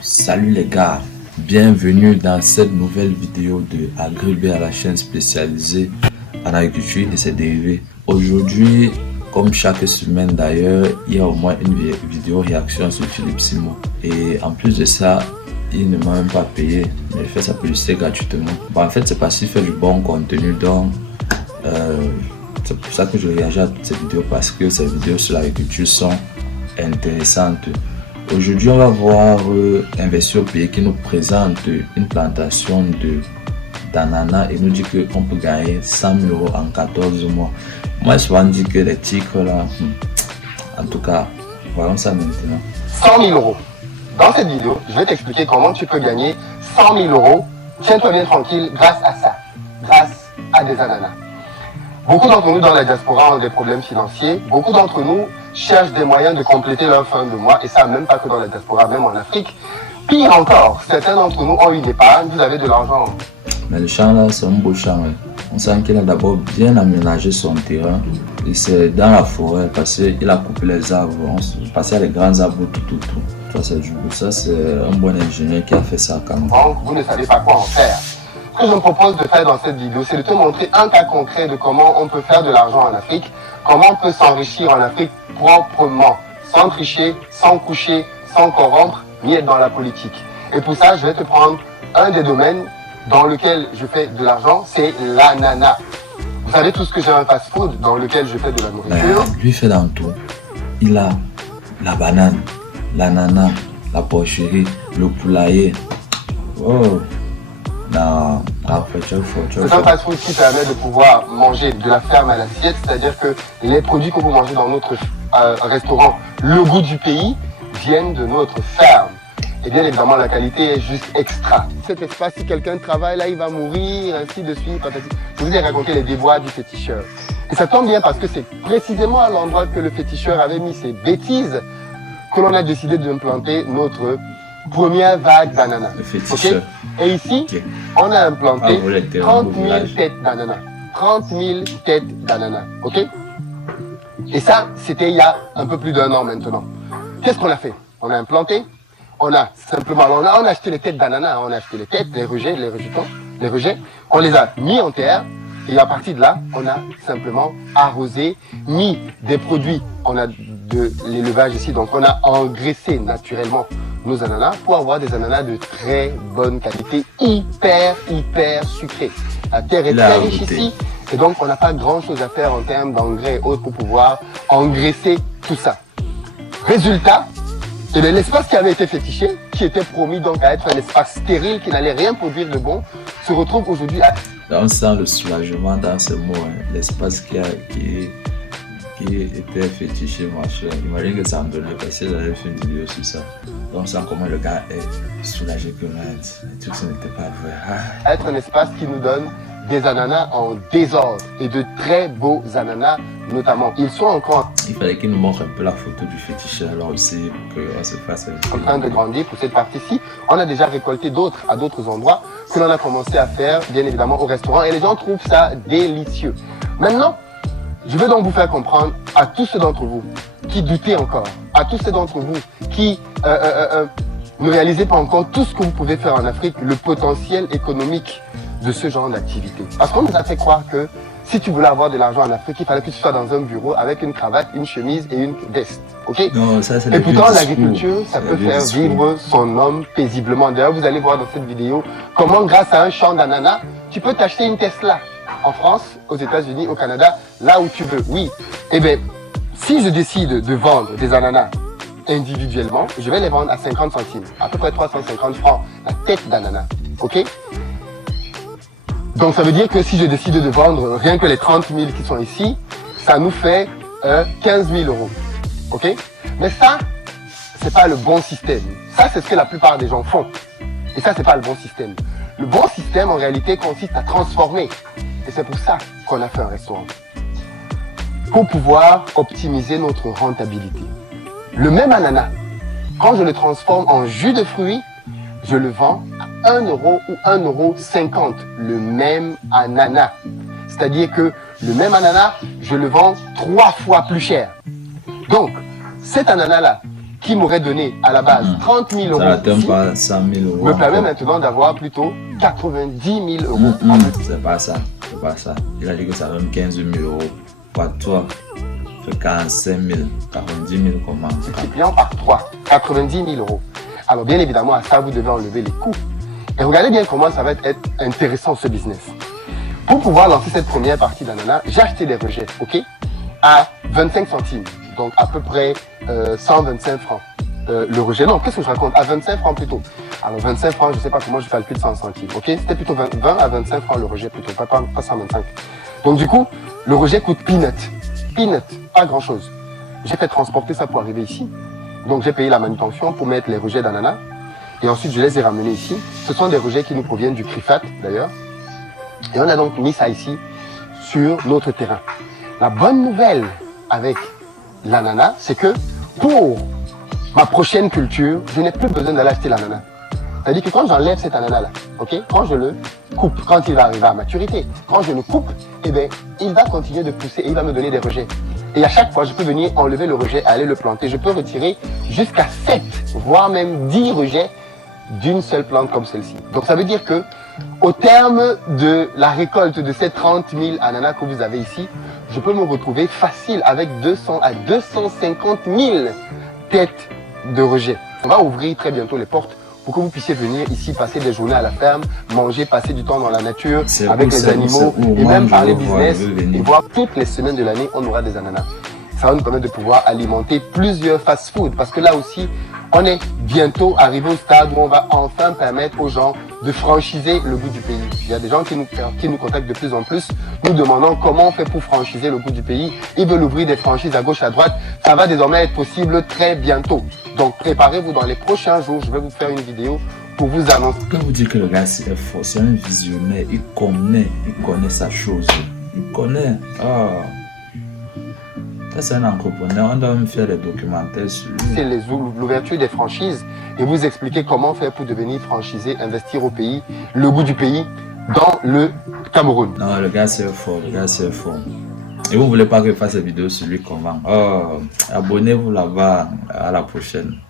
Salut les gars, bienvenue dans cette nouvelle vidéo de Agribé à la chaîne spécialisée en agriculture et ses dérivés. Aujourd'hui, comme chaque semaine d'ailleurs, il y a au moins une vidéo réaction sur Philippe Simon. Et en plus de ça, il ne m'a même pas payé, mais il fait sa publicité gratuitement. Bon, en fait, c'est parce qu'il fait du bon contenu, donc c'est pour ça que je réagis à toutes ces vidéos, parce que ces vidéos sur l'agriculture sont intéressantes. Aujourd'hui, on va voir Investir au pays qui nous présente une plantation d'ananas et nous dit qu'on peut gagner 100 000 € en 14 mois. Moi, je souvent dit que les titres là, en tout cas, voyons ça maintenant. 100 000 €. Dans cette vidéo, je vais t'expliquer comment tu peux gagner 100 000 €. Tiens-toi bien tranquille grâce à ça, grâce à des ananas. Beaucoup d'entre nous dans la diaspora ont des problèmes financiers. Beaucoup d'entre nous cherchent des moyens de compléter leur fin de mois. Et ça, même pas que dans la diaspora, même en Afrique. Pire encore, certains d'entre nous ont une épargne, vous avez de l'argent. Mais le champ là, c'est un beau champ. Ouais. On sent qu'il a d'abord bien aménagé son terrain. Et c'est dans la forêt parce qu'il a coupé les arbres. Parce qu'il y a les grands arbres tout. Ça, c'est du coup. Ça, c'est un bon ingénieur qui a fait ça quand même. Donc, vous ne savez pas quoi en faire. Ce que je me propose de faire dans cette vidéo, c'est de te montrer un cas concret de comment on peut faire de l'argent en Afrique, comment on peut s'enrichir en Afrique proprement, sans tricher, sans coucher, sans corrompre, ni être dans la politique. Et pour ça, je vais te prendre un des domaines dans lequel je fais de l'argent, c'est l'ananas. Vous savez tous que j'ai un fast-food dans lequel je fais de la nourriture. Lui fait dans tout. Il a la banane, l'ananas, la porcherie, le poulailler. Oh. Non, c'est un fast-food qui permet de pouvoir manger de la ferme à l'assiette, c'est-à-dire que les produits que vous mangez dans notre restaurant, le goût du pays, viennent de notre ferme. Et bien évidemment, la qualité est juste extra. Cet espace, si quelqu'un travaille là, il va mourir, ainsi de suite. Je vous ai raconté les déboires du féticheur. Et ça tombe bien parce que c'est précisément à l'endroit que le féticheur avait mis ses bêtises que l'on a décidé d'implanter notre première vague d'ananas. Okay? Et ici, on a implanté 30 000 têtes d'ananas. 30 000 têtes d'ananas. Ok? Et ça, c'était il y a un peu plus d'1 an maintenant. Qu'est-ce qu'on a fait? On a implanté, on a simplement, on a acheté les têtes d'ananas, on a acheté les têtes, les rejets, on les a mis en terre. Et à partir de là, on a simplement arrosé, mis des produits. On a de l'élevage ici, donc on a engraissé naturellement nos ananas pour avoir des ananas de très bonne qualité, hyper sucrés. La terre est très riche ici et donc on n'a pas grand chose à faire en termes d'engrais et autres pour pouvoir engraisser tout ça. Résultat, l'espace qui avait été fétiché, qui était promis donc à être un espace stérile, qui n'allait rien produire de bon, se retrouve aujourd'hui à... On sent le soulagement dans ce mot, hein. L'espace qui était fétiché, machin. Imagine que ça en donnait parce que j'avais fait une vidéo sur ça. Donc on sent comment le gars est soulagé que les trucs ce n'était pas vrai. Être un espace qui nous donne des ananas en désordre et de très beaux ananas notamment. Ils sont encore... Il fallait qu'il nous montre un peu la photo du féticheur alors aussi pour qu'on se fasse... en train de grandir pour cette partie-ci. On a déjà récolté d'autres à d'autres endroits que l'on a commencé à faire bien évidemment au restaurant et les gens trouvent ça délicieux. Maintenant, je veux donc vous faire comprendre à tous ceux d'entre vous qui doutez encore, à tous ceux d'entre vous qui ne réalisez pas encore tout ce que vous pouvez faire en Afrique, le potentiel économique de ce genre d'activité. Parce qu'on nous a fait croire que si tu voulais avoir de l'argent en Afrique, il fallait que tu sois dans un bureau avec une cravate, une chemise et une veste. Ok? Non, ça, c'est et pourtant, l'agriculture, ça peut faire vivre son homme paisiblement. D'ailleurs, vous allez voir dans cette vidéo comment, grâce à un champ d'ananas, tu peux t'acheter une Tesla. En France, aux États-Unis, au Canada, là où tu veux. Oui. Eh bien, si je décide de vendre des ananas individuellement, je vais les vendre à 50 centimes, à peu près 350 francs la tête d'ananas. Ok? Donc ça veut dire que si je décide de vendre rien que les 30 000 qui sont ici, ça nous fait 15 000 €. Ok? Mais ça, c'est pas le bon système. Ça, c'est ce que la plupart des gens font. Et ça, c'est pas le bon système. Le bon système, en réalité, consiste à transformer. Et c'est pour ça qu'on a fait un restaurant. Pour pouvoir optimiser notre rentabilité. Le même ananas, quand je le transforme en jus de fruits, je le vends à 1 € ou 1,50 €. Le même ananas. C'est-à-dire que le même ananas, je le vends 3 fois plus cher. Donc, cet ananas-là, qui m'aurait donné à la base 30 000 euros Ça n'atteint ici, pas 100 000 euros. me permet encore. maintenant d'avoir plutôt 90 000 euros. En fait. C'est pas ça. C'est pas ça. Il a dit que ça donne 15 000 euros. Pour toi, fait 45 000, 90 000 comment? Multipliant par 3, 90 000 euros. Alors bien évidemment, à ça, vous devez enlever les coûts. Et regardez bien comment ça va être intéressant ce business. Pour pouvoir lancer cette première partie d'ananas, j'ai acheté des rejets, ok, à 25 centimes, donc à peu près 125 francs. Le rejet, non, qu'est-ce que je raconte? À 25 francs plutôt. Alors 25 francs, je ne sais pas comment je calcule 100 centimes, ok? C'était plutôt 20 à 25 francs le rejet plutôt, pas 125. Donc du coup, le rejet coûte peanut, pas grand-chose. J'ai fait transporter ça pour arriver ici. Donc j'ai payé la manutention pour mettre les rejets d'ananas. Et ensuite, je les ai ramenés ici. Ce sont des rejets qui nous proviennent du CRIFAT, d'ailleurs. Et on a donc mis ça ici, sur notre terrain. La bonne nouvelle avec l'ananas, c'est que pour ma prochaine culture, je n'ai plus besoin d'aller acheter l'ananas. C'est-à-dire que quand j'enlève cet ananas-là, ok, quand je le coupe, quand il va arriver à maturité, quand je le coupe, eh bien, il va continuer de pousser et il va me donner des rejets. Et à chaque fois, je peux venir enlever le rejet et aller le planter. Je peux retirer jusqu'à 7, voire même 10 rejets d'une seule plante comme celle-ci. Donc ça veut dire que au terme de la récolte de ces 30 000 ananas que vous avez ici, je peux me retrouver facile avec 200 à 250 000 têtes de rejet. On va ouvrir très bientôt les portes pour que vous puissiez venir ici passer des journées à la ferme, manger, passer du temps dans la nature avec les animaux et même parler business et voir toutes les semaines de l'année, on aura des ananas. Ça va nous permettre de pouvoir alimenter plusieurs fast-food parce que là aussi, on est bientôt arrivé au stade où on va enfin permettre aux gens de franchiser le goût du pays. Il y a des gens qui nous contactent de plus en plus, nous demandant comment on fait pour franchiser le goût du pays. Ils veulent ouvrir des franchises à gauche, à droite. Ça va désormais être possible très bientôt. Donc préparez-vous dans les prochains jours. Je vais vous faire une vidéo pour vous annoncer. Quand vous dites que le gars c'est fort, c'est un visionnaire, il connaît sa chose. Il connaît. Ah. C'est un entrepreneur, on doit même faire des documentaires sur lui. C'est l'ouverture des franchises et vous expliquer comment faire pour devenir franchisé, investir au pays, le goût du pays dans le Cameroun. Non, le gars c'est fort, le gars c'est fort. Et vous voulez pas que je fasse cette vidéo sur lui comment? Oh, abonnez-vous là-bas, à la prochaine.